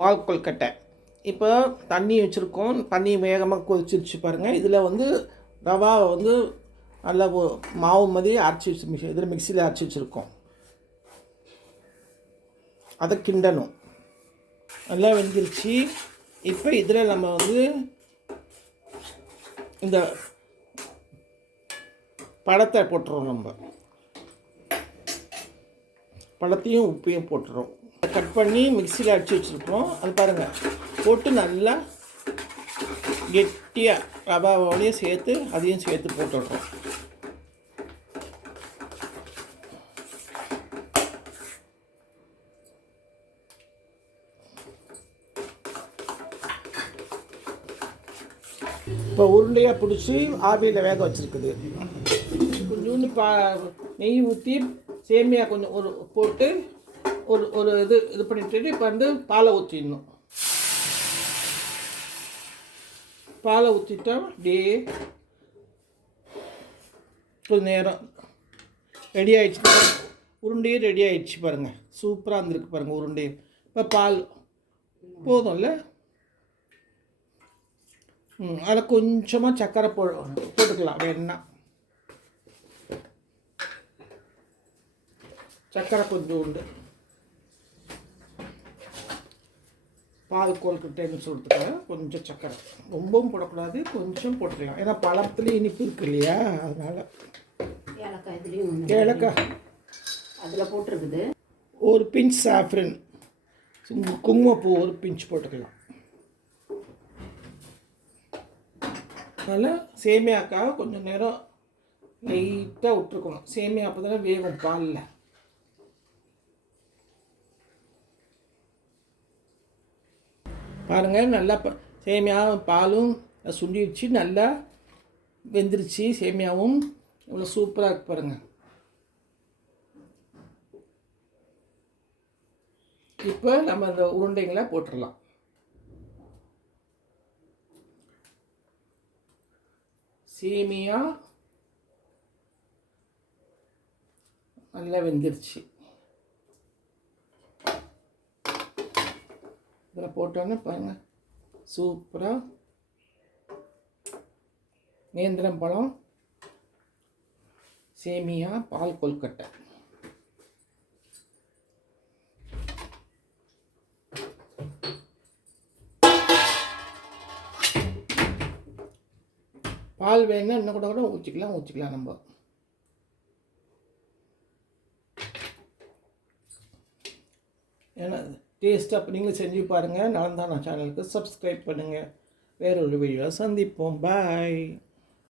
பால் கொல்கட்டை. இப்போ தண்ணி வச்சுருக்கோம், தண்ணி வேகமாக கொதிச்சிருச்சு பாருங்கள். இதில் வந்து ரவாவை வந்து நல்லா மாவு மாதிரி அரைச்சி வச்சு இதில் மிக்சியில் அரைச்சி வச்சுருக்கோம். அதை கிண்டணும். நல்லா வெந்துருச்சு. இப்போ இதில் நம்ம வந்து இந்த பழத்தை போட்டுறோம். நம்ம பழத்தையும் உப்பையும் போட்டுறோம். கட் பண்ணி மிக்சியில் அடித்து வச்சுருப்போம். அது பாருங்கள், போட்டு நல்லா கெட்டியாக ரவாவோடையும் சேர்த்து அதையும் சேர்த்து போட்டுடுறோம். இப்போ உருண்டையாக பிடிச்சி ஆவியில் வேக வச்சுருக்குது. கொஞ்சோண்டு நெய் ஊற்றி சேமியா கொஞ்சம் போட்டு ஒரு இது பண்ணிட்டு இப்போ வந்து பாலை ஊற்றிடணும். பாலை ஊற்றிட்டா அப்படியே கொஞ்சம் நேரம் ரெடி ஆகிடுச்சு. உருண்டையே ரெடி ஆகிடுச்சு பாருங்கள். சூப்பராக இருந்திருக்கு பாருங்கள் உருண்டையே. இப்போ பால் போதும்ல. அதில் கொஞ்சமாக சர்க்கரை போட்டுக்கலாம். வேணுன்னா சர்க்கரை கொஞ்சம் உண்டு. பால் கொல்கட்டைன்னு சொல்லிட்டுக்க கொஞ்சம் சர்க்கரை, ரொம்பவும் போடக்கூடாது, கொஞ்சம் போட்டுக்கலாம். ஏன்னா பழத்துலேயும் இனிப்பு இருக்கு இல்லையா, அதனால். ஏலக்காய் அதில் போட்டிருக்குது. ஒரு பிஞ்ச் சாஃப்ரன், குங்குமப்பூ ஒரு பிஞ்ச் போட்டுக்கலாம். அதனால் சேமியாக்காக கொஞ்சம் நேரம் லைட்டாக விட்டுருக்கணும். சேமியா அப்போ தானே வேகும் பாலில். பாருங்கள், நல்லா சேமியா பாலும் சுண்டிடுச்சு, நல்லா வெந்துருச்சு. சேமியாவும் இவ்வளோ சூப்பராக இருக்கு பாருங்கள். இப்போ நம்ம அந்த உருண்டைங்களை போட்டுடலாம். சேமியா நல்லா வெந்துருச்சு. இதில் போட்டோன்னே பாருங்கள், சூப்பராக நேந்திரம் பழம் சேமியா பால் கொல்கட்டை. பால் வேணுன்னா இன்னும் கூட ஊற்றிக்கலாம் நம்ம. ஏன்னா டேஸ்ட்டாக நீங்களும் செஞ்சு பாருங்கள். நலந்தானா சேனலுக்கு சப்ஸ்கிரைப் பண்ணுங்கள். வேற ஒரு வீடியோவில் சந்திப்போம். பாய்.